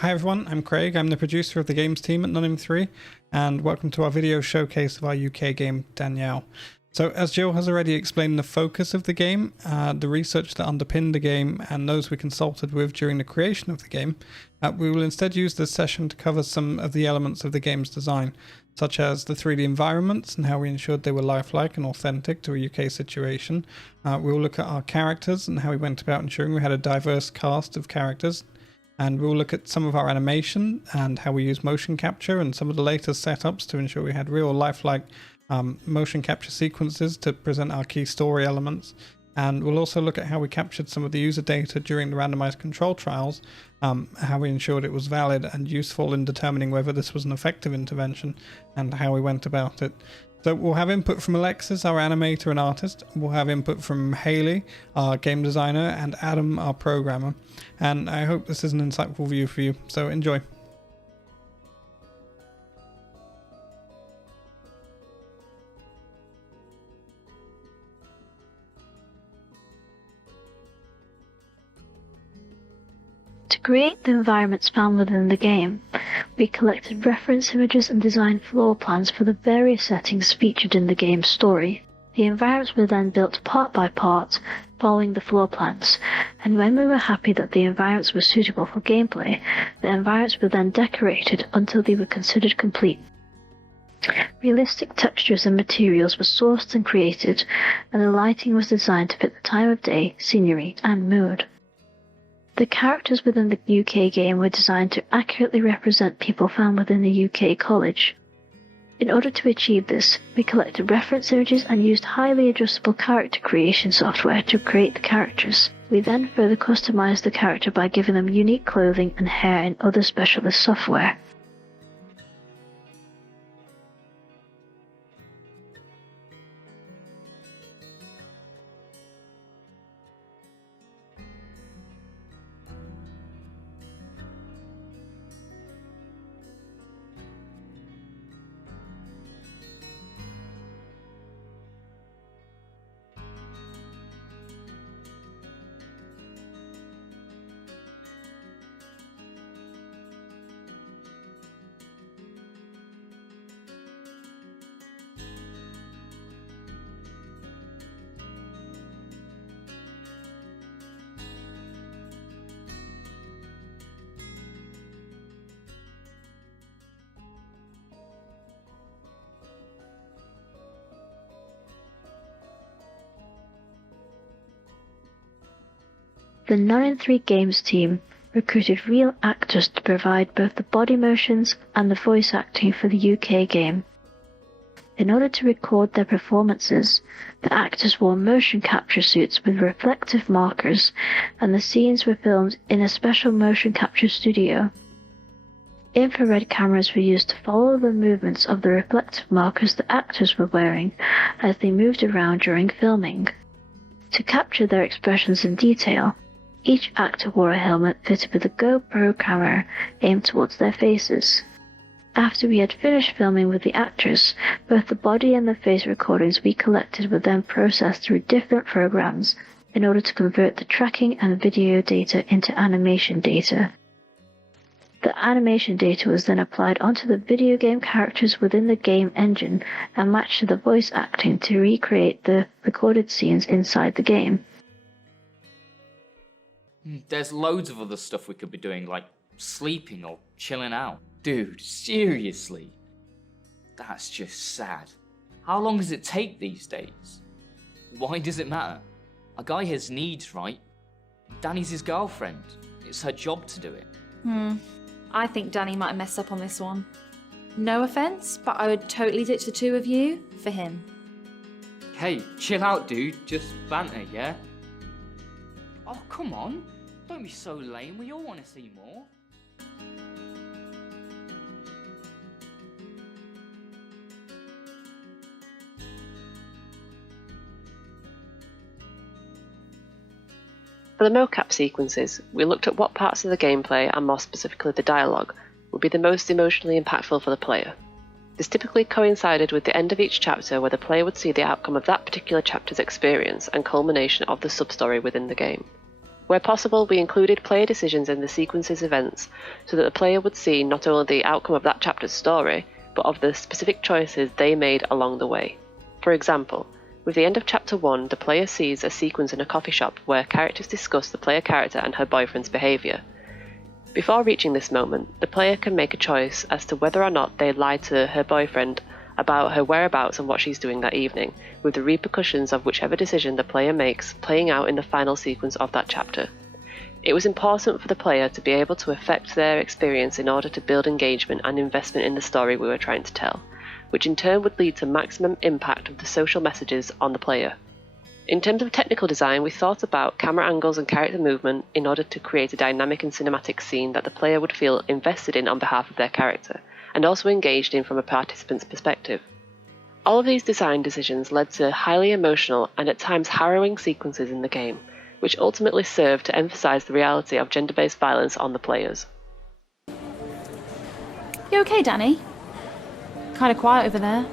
Hi everyone, I'm Craig. I'm the producer of the games team at Ni3, and welcome to our video showcase of our UK game, Danielle. So as Jill has already explained the focus of the game, the research that underpinned the game, and those we consulted with during the creation of the game, we will instead use this session to cover some of the elements of the game's design, such as the 3D environments and how we ensured they were lifelike and authentic to a UK situation. We will look at our characters and how we went about ensuring we had a diverse cast of characters. And we'll look at some of our animation and how we use motion capture and some of the latest setups to ensure we had real lifelike motion capture sequences to present our key story elements. And we'll also look at how we captured some of the user data during the randomized control trials, how we ensured it was valid and useful in determining whether this was an effective intervention, and how we went about it. So we'll have input from Alexis, our animator and artist. We'll have input from Haley, our game designer, and Adam, our programmer. And I hope this is an insightful view for you, so enjoy. To create the environments found within the game, we collected reference images and designed floor plans for the various settings featured in the game's story. The environments were then built part by part, following the floor plans, and when we were happy that the environments were suitable for gameplay, the environments were then decorated until they were considered complete. Realistic textures and materials were sourced and created, and the lighting was designed to fit the time of day, scenery, and mood. The characters within the UK game were designed to accurately represent people found within the UK college. In order to achieve this, we collected reference images and used highly adjustable character creation software to create the characters. We then further customized the character by giving them unique clothing and hair and other specialist software. The Ni3 games team recruited real actors to provide both the body motions and the voice acting for the UK game. In order to record their performances, the actors wore motion capture suits with reflective markers, and the scenes were filmed in a special motion capture studio. Infrared cameras were used to follow the movements of the reflective markers the actors were wearing as they moved around during filming. To capture their expressions in detail, each actor wore a helmet fitted with a GoPro camera aimed towards their faces. After we had finished filming with the actors, both the body and the face recordings we collected were then processed through different programs in order to convert the tracking and video data into animation data. The animation data was then applied onto the video game characters within the game engine and matched to the voice acting to recreate the recorded scenes inside the game. There's loads of other stuff we could be doing, like sleeping or chilling out. Dude, seriously? That's just sad. How long does it take these days? Why does it matter? A guy has needs, right? Danny's his girlfriend. It's her job to do it. I think Danny might have messed up on this one. No offense, but I would totally ditch the two of you for him. Hey, chill out, dude. Just banter, yeah? Oh, come on. Don't be so lame. We all want to see more. For the Mocap sequences, we looked at what parts of the gameplay, and more specifically the dialogue, would be the most emotionally impactful for the player. This typically coincided with the end of each chapter where the player would see the outcome of that particular chapter's experience and culmination of the sub-story within the game. Where possible, we included player decisions in the sequences events so that the player would see not only the outcome of that chapter's story, but of the specific choices they made along the way. For example, with the end of Chapter 1, the player sees a sequence in a coffee shop where characters discuss the player character and her boyfriend's behaviour. Before reaching this moment, the player can make a choice as to whether or not they lie to her boyfriend about her whereabouts and what she's doing that evening, with the repercussions of whichever decision the player makes playing out in the final sequence of that chapter. It was important for the player to be able to affect their experience in order to build engagement and investment in the story we were trying to tell, which in turn would lead to maximum impact of the social messages on the player. In terms of technical design, we thought about camera angles and character movement in order to create a dynamic and cinematic scene that the player would feel invested in on behalf of their character, and also engaged in from a participant's perspective. All of these design decisions led to highly emotional and at times harrowing sequences in the game, which ultimately served to emphasise the reality of gender-based violence on the players. You okay, Danny? Kind of quiet over there.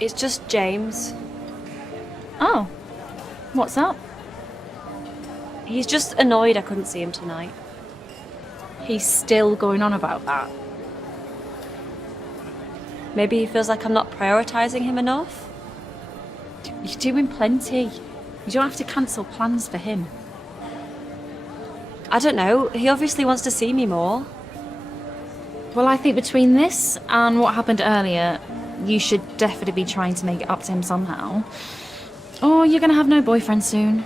It's just James. Oh, what's up? He's just annoyed I couldn't see him tonight. He's still going on about that. Maybe he feels like I'm not prioritising him enough? You're doing plenty. You don't have to cancel plans for him. I don't know, he obviously wants to see me more. Well, I think between this and what happened earlier, you should definitely be trying to make it up to him somehow. Or you're going to have no boyfriend soon.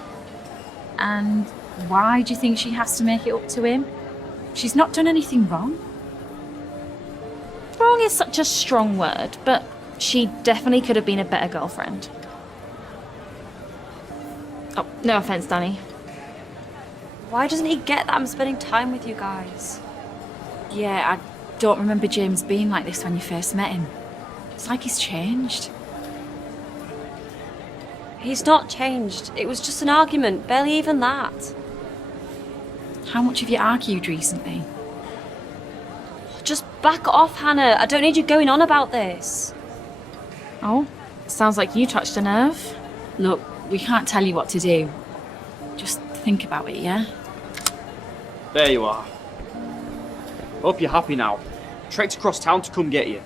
And why do you think she has to make it up to him? She's not done anything wrong. Wrong is such a strong word, but she definitely could have been a better girlfriend. Oh, no offense, Danny. Why doesn't he get that I'm spending time with you guys? Yeah, I don't remember James being like this when you first met him. It's like he's changed. He's not changed. It was just an argument, barely even that. How much have you argued recently? Just back off, Hannah. I don't need you going on about this. Oh, sounds like you touched a nerve. Look, we can't tell you what to do. Just think about it, yeah? There you are. Hope you're happy now. Trekked across town to come get you.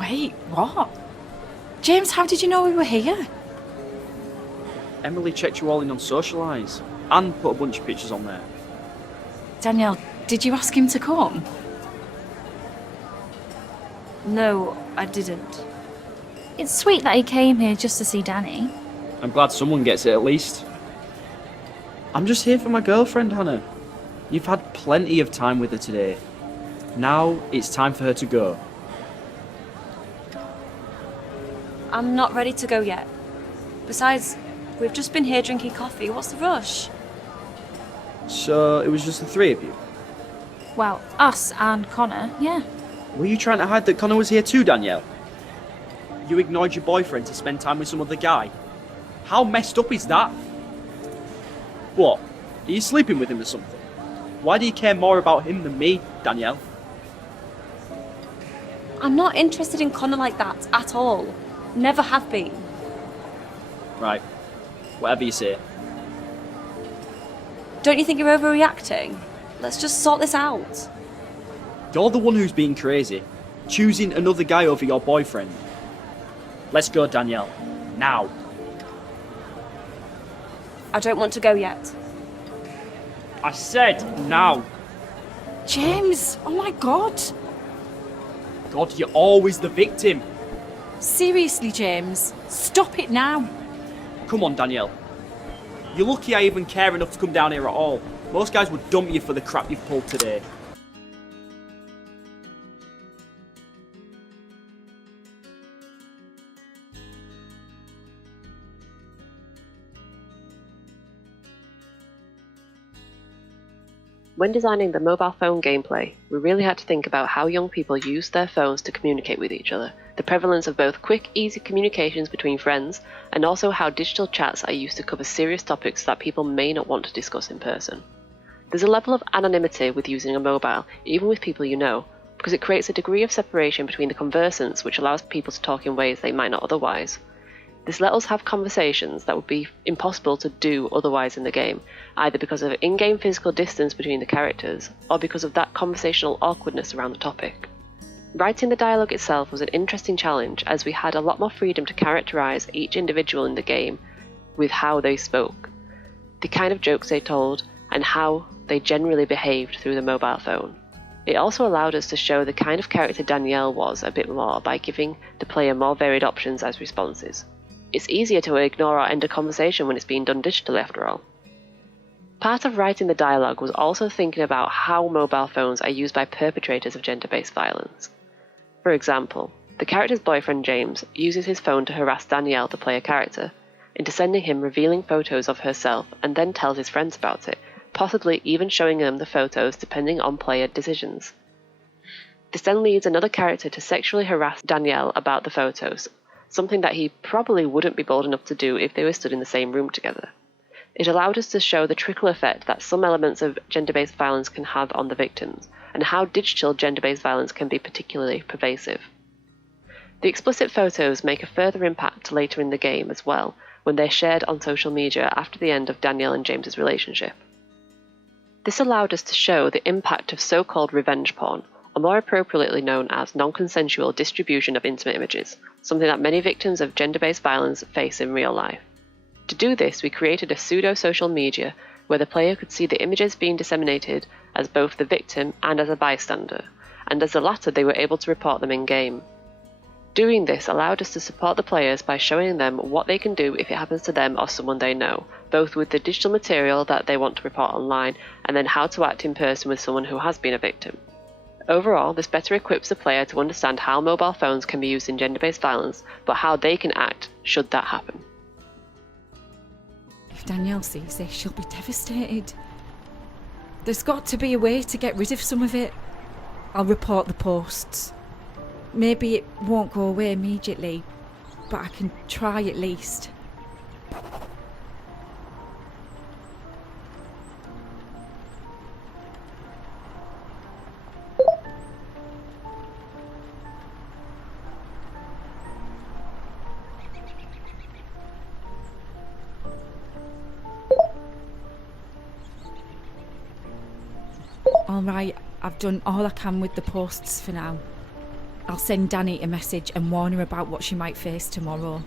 Wait, what? James, how did you know we were here? Emily checked you all in on Socialise and put a bunch of pictures on there. Danielle, did you ask him to come? No, I didn't. It's sweet that he came here just to see Danny. I'm glad someone gets it at least. I'm just here for my girlfriend, Hannah. You've had plenty of time with her today. Now it's time for her to go. I'm not ready to go yet. Besides, we've just been here drinking coffee. What's the rush? So it was just the three of you? Well, us and Connor, yeah. Were you trying to hide that Connor was here too, Danielle? You ignored your boyfriend to spend time with some other guy? How messed up is that? What? Are you sleeping with him or something? Why do you care more about him than me, Danielle? I'm not interested in Connor like that at all. Never have been. Right. Whatever you say. Don't you think you're overreacting? Let's just sort this out. You're the one who's being crazy, choosing another guy over your boyfriend. Let's go, Danielle. Now. I don't want to go yet. I said now. James, oh my god. God, you're always the victim. Seriously, James, stop it now. Come on, Danielle. You're lucky I even care enough to come down here at all. Most guys would dump you for the crap you've pulled today. When designing the mobile phone gameplay, we really had to think about how young people use their phones to communicate with each other, the prevalence of both quick, easy communications between friends, and also how digital chats are used to cover serious topics that people may not want to discuss in person. There's a level of anonymity with using a mobile, even with people you know, because it creates a degree of separation between the conversants which allows people to talk in ways they might not otherwise. This let us have conversations that would be impossible to do otherwise in the game, either because of in-game physical distance between the characters, or because of that conversational awkwardness around the topic. Writing the dialogue itself was an interesting challenge, as we had a lot more freedom to characterise each individual in the game with how they spoke, the kind of jokes they told, and how they generally behaved through the mobile phone. It also allowed us to show the kind of character Danielle was a bit more by giving the player more varied options as responses. It's easier to ignore or end a conversation when it's being done digitally after all. Part of writing the dialogue was also thinking about how mobile phones are used by perpetrators of gender-based violence. For example, the character's boyfriend James uses his phone to harass Danielle, the player character, into sending him revealing photos of herself and then tells his friends about it, possibly even showing them the photos depending on player decisions. This then leads another character to sexually harass Danielle about the photos, something that he probably wouldn't be bold enough to do if they were stood in the same room together. It allowed us to show the trickle effect that some elements of gender-based violence can have on the victims, and how digital gender-based violence can be particularly pervasive. The explicit photos make a further impact later in the game as well, when they're shared on social media after the end of Danielle and James's relationship. This allowed us to show the impact of so-called revenge porn, or more appropriately known as non-consensual distribution of intimate images, something that many victims of gender-based violence face in real life. To do this, we created a pseudo-social media where the player could see the images being disseminated as both the victim and as a bystander, and as the latter they were able to report them in-game. Doing this allowed us to support the players by showing them what they can do if it happens to them or someone they know, both with the digital material that they want to report online, and then how to act in person with someone who has been a victim. Overall, this better equips the player to understand how mobile phones can be used in gender-based violence, but how they can act should that happen. If Danielle sees this, she'll be devastated. There's got to be a way to get rid of some of it. I'll report the posts. Maybe it won't go away immediately, but I can try at least. Alright, I've done all I can with the posts for now. I'll send Danny a message and warn her about what she might face tomorrow.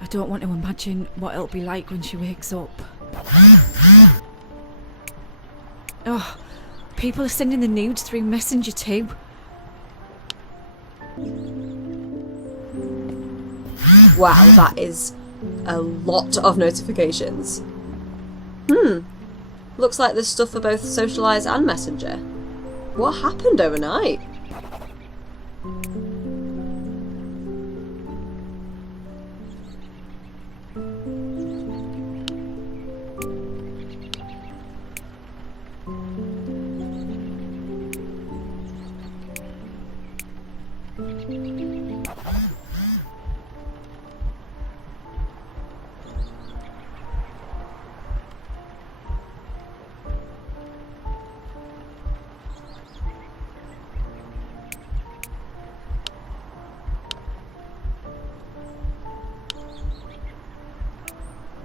I don't want to imagine what it'll be like when she wakes up. Oh, people are sending the nudes through Messenger too. Wow, that is a lot of notifications. Looks like there's stuff for both Socialise and Messenger. What happened overnight?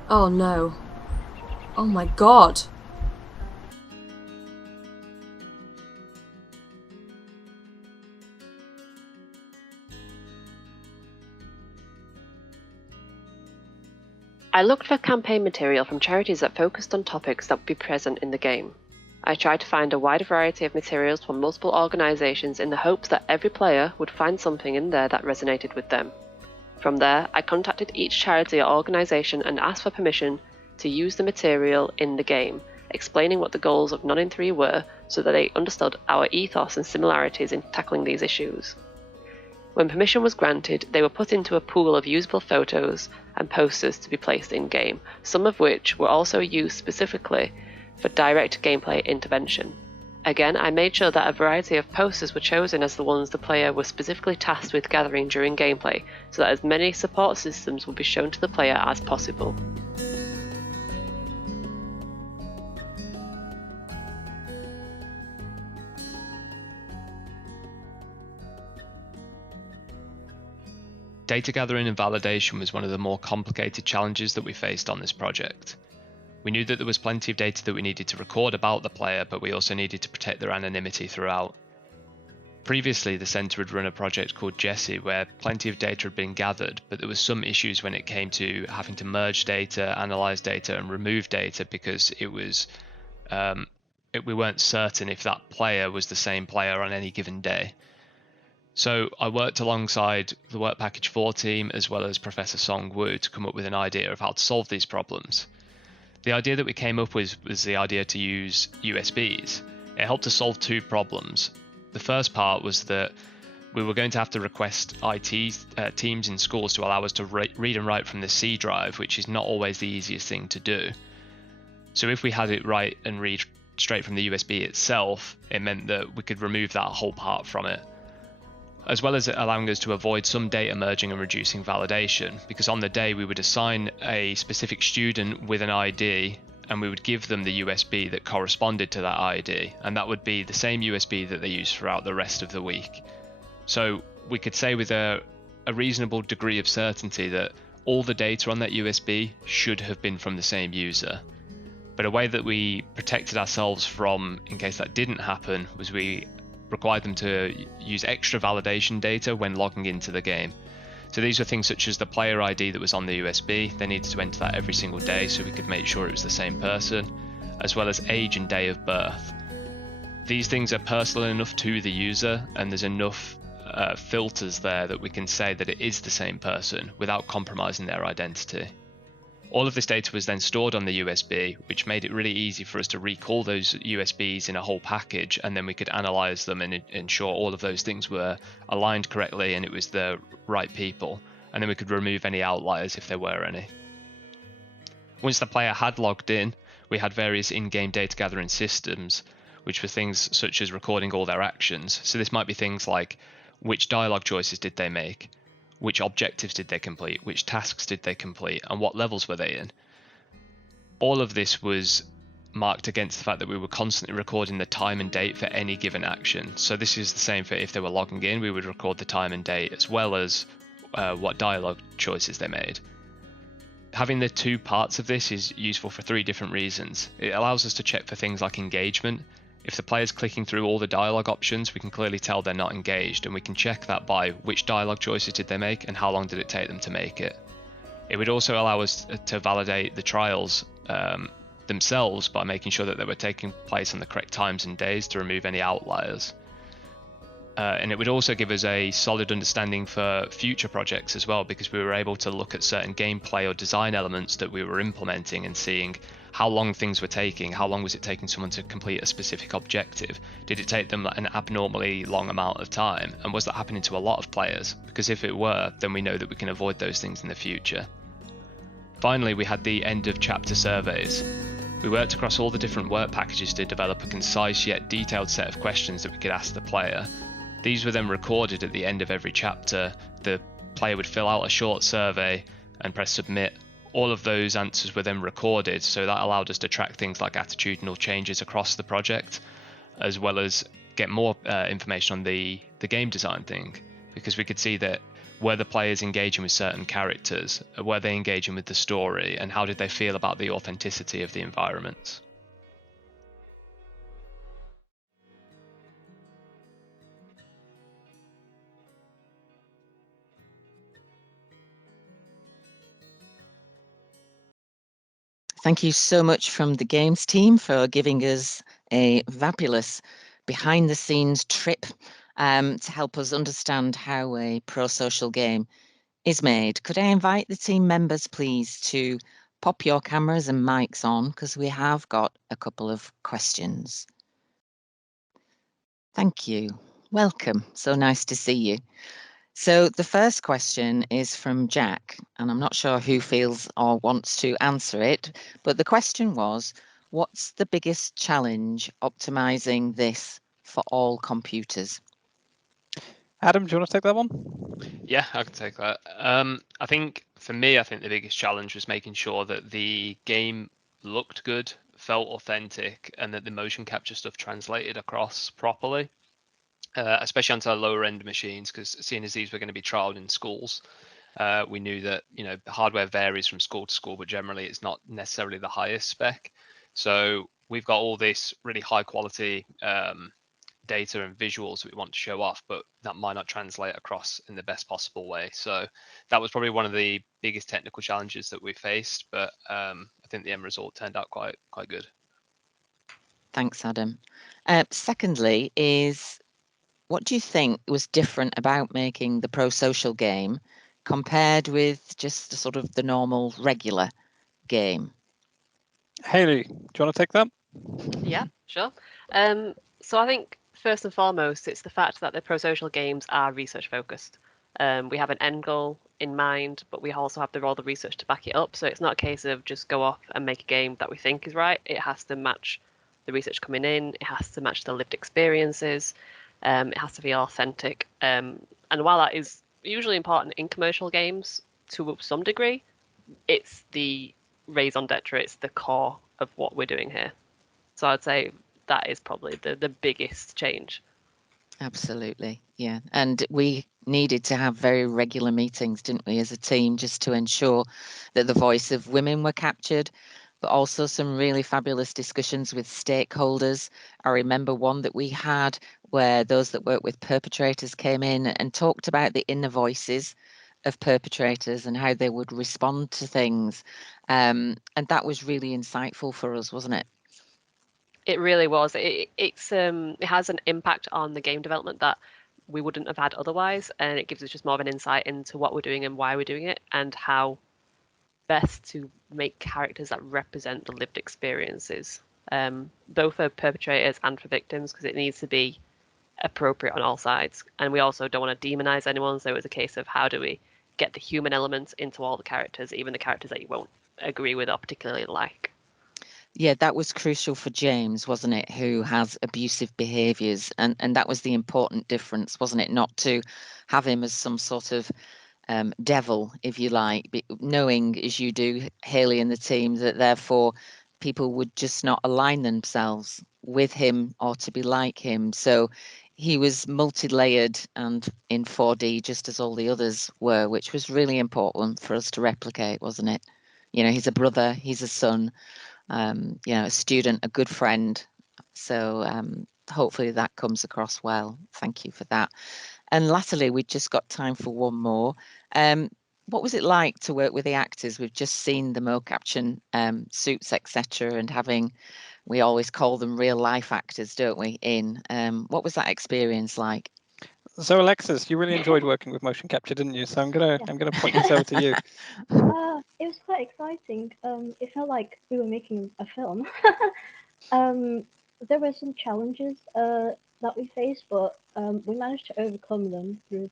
Oh no. Oh my god. I looked for campaign material from charities that focused on topics that would be present in the game. I tried to find a wide variety of materials from multiple organisations in the hopes that every player would find something in there that resonated with them. From there, I contacted each charity or organisation and asked for permission to use the material in the game, explaining what the goals of Ni3 were so that they understood our ethos and similarities in tackling these issues. When permission was granted, they were put into a pool of usable photos and posters to be placed in-game, some of which were also used specifically for direct gameplay intervention. Again, I made sure that a variety of posters were chosen as the ones the player was specifically tasked with gathering during gameplay, so that as many support systems would be shown to the player as possible. Data gathering and validation was one of the more complicated challenges that we faced on this project. We knew that there was plenty of data that we needed to record about the player, but we also needed to protect their anonymity throughout. Previously, the centre had run a project called Jessie where plenty of data had been gathered, but there was some issues when it came to having to merge data, analyse data and remove data because it was we weren't certain if that player was the same player on any given day. So I worked alongside the Work Package 4 team as well as Professor Song Wu to come up with an idea of how to solve these problems. The idea that we came up with was the idea to use USBs. It helped us solve two problems. The first part was that we were going to have to request IT teams in schools to allow us to read and write from the C drive, which is not always the easiest thing to do. So if we had it write and read straight from the USB itself, it meant that we could remove that whole part from it, as well as allowing us to avoid some data merging and reducing validation, because on the day we would assign a specific student with an ID and we would give them the USB that corresponded to that ID, and that would be the same USB that they use throughout the rest of the week. So we could say with a reasonable degree of certainty that all the data on that USB should have been from the same user. But a way that we protected ourselves from, in case that didn't happen, was we required them to use extra validation data when logging into the game. So these were things such as the player ID that was on the USB. They needed to enter that every single day so we could make sure it was the same person, as well as age and day of birth. These things are personal enough to the user, and there's enough filters there that we can say that it is the same person without compromising their identity. All of this data was then stored on the USB, which made it really easy for us to recall those USBs in a whole package, and then we could analyze them and ensure all of those things were aligned correctly and it was the right people, and then we could remove any outliers if there were any. Once the player had logged in, we had various in-game data gathering systems, which were things such as recording all their actions. So this might be things like which dialogue choices did they make, which objectives did they complete, which tasks did they complete, and what levels were they in. All of this was marked against the fact that we were constantly recording the time and date for any given action. So this is the same for if they were logging in, we would record the time and date as well as what dialogue choices they made. Having the two parts of this is useful for three different reasons. It allows us to check for things like engagement. If the player's clicking through all the dialogue options, we can clearly tell they're not engaged, and we can check that by which dialogue choices did they make and how long did it take them to make it. It would also allow us to validate the trials themselves by making sure that they were taking place on the correct times and days to remove any outliers. And it would also give us a solid understanding for future projects as well, because we were able to look at certain gameplay or design elements that we were implementing and seeing how long things were taking. How long was it taking someone to complete a specific objective? Did it take them an abnormally long amount of time? And was that happening to a lot of players? Because if it were, then we know that we can avoid those things in the future. Finally, we had the end of chapter surveys. We worked across all the different work packages to develop a concise yet detailed set of questions that we could ask the player. These were then recorded at the end of every chapter. The player would fill out a short survey and press submit. All of those answers were then recorded, so that allowed us to track things like attitudinal changes across the project, as well as get more information on the game design thing, because we could see that were the players engaging with certain characters, were they engaging with the story, and how did they feel about the authenticity of the environments. Thank you so much from the games team for giving us a fabulous behind the scenes trip to help us understand how a pro-social game is made. Could I invite the team members, please, to pop your cameras and mics on, because we have got a couple of questions. Thank you. Welcome. So nice to see you. So the first question is from Jack, and I'm not sure who feels or wants to answer it, but the question was, what's the biggest challenge optimizing this for all computers? Adam, do you want to take that one? Yeah, I can take that. I think for me, the biggest challenge was making sure that the game looked good, felt authentic, and that the motion capture stuff translated across properly. Especially onto lower end machines, because seeing as these were going to be trialed in schools, We knew that, hardware varies from school to school, but generally it's not necessarily the highest spec. So we've got all this really high quality data and visuals that we want to show off, but that might not translate across in the best possible way. So that was probably one of the biggest technical challenges that we faced, but I think the end result turned out quite good. Thanks, Adam. Secondly is, what do you think was different about making the pro-social game compared with just sort of the normal regular game? Hayley, do you want to take that? Yeah, sure. So I think first and foremost, it's the fact that the pro-social games are research focused. We have an end goal in mind, but we also have all the research to back it up. So it's not a case of just go off and make a game that we think is right. It has to match the research coming in. It has to match the lived experiences. It has to be authentic. And while that is usually important in commercial games to some degree, it's the raison d'etre, it's the core of what we're doing here. So I'd say that is probably the biggest change. Absolutely, yeah. And we needed to have very regular meetings, didn't we, as a team, just to ensure that the voice of women were captured, but also some really fabulous discussions with stakeholders. I remember one that we had where those that work with perpetrators came in and talked about the inner voices of perpetrators and how they would respond to things. And that was really insightful for us, wasn't it? It really was. It has an impact on the game development that we wouldn't have had otherwise, and it gives us just more of an insight into what we're doing and why we're doing it, and how best to make characters that represent the lived experiences, both for perpetrators and for victims, because it needs to be appropriate on all sides. And we also don't want to demonize anyone, so it's a case of how do we get the human elements into all the characters, even the characters that you won't agree with or particularly like. Yeah, that was crucial for James, wasn't it, who has abusive behaviours. And that was the important difference, wasn't it, not to have him as some sort of devil, if you like, knowing, as you do, Hayley and the team, that therefore people would just not align themselves with him or to be like him. So he was multi-layered and in 4D, just as all the others were, which was really important for us to replicate, wasn't it? He's a brother, he's a son, a student, a good friend. So hopefully that comes across well. Thank you for that. And latterly, we've just got time for one more. What was it like to work with the actors? We've just seen the mocap suits, etc., and we always call them real life actors, don't we? What was that experience like? So Alexis, you really enjoyed working with motion capture, didn't you? So I'm gonna point this over to you. It was quite exciting. It felt like we were making a film. There were some challenges that we faced, but we managed to overcome them through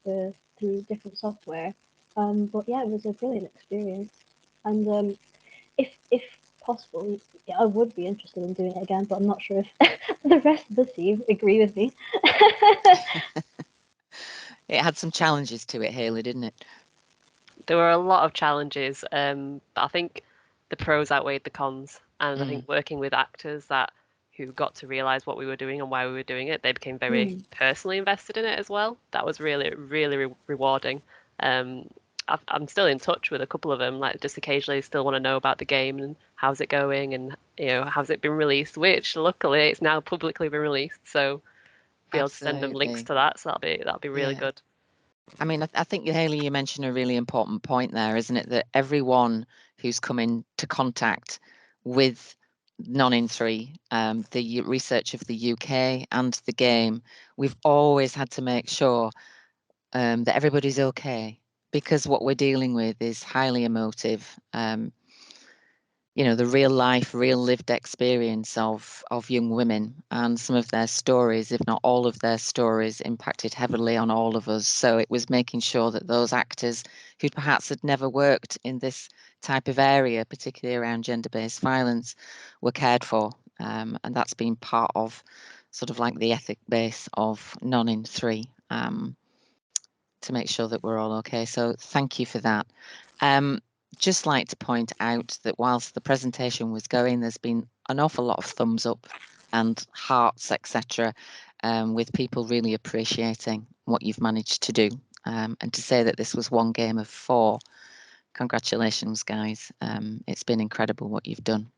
different software. But yeah, it was a brilliant experience. And if possible, yeah, I would be interested in doing it again, but I'm not sure if the rest of the team agree with me. It had some challenges to it, Hayley, didn't it? There were a lot of challenges, but I think the pros outweighed the cons. And I think working with actors who got to realize what we were doing and why we were doing it, they became very personally invested in it as well. That was really, really rewarding. I'm still in touch with a couple of them, like just occasionally still want to know about the game and how's it going and how's it been released, which luckily it's now publicly been released, so be able to send them links to that, so that'll be really good. I mean, I think, Hayley, you mentioned a really important point there, isn't it? That everyone who's come into contact with Ni3, the research of the UK and the game, we've always had to make sure that everybody's okay, because what we're dealing with is highly emotive. The real life, real lived experience of young women, and some of their stories, if not all of their stories, impacted heavily on all of us. So it was making sure that those actors who perhaps had never worked in this type of area, particularly around gender-based violence, were cared for. And that's been part of sort of like the ethic base of Ni3, to make sure that we're all okay. So thank you for that. Just like to point out that whilst the presentation was going, there's been an awful lot of thumbs up and hearts, etc., with people really appreciating what you've managed to do. and to say that this was one game of 4. Congratulations, guys. It's been incredible what you've done.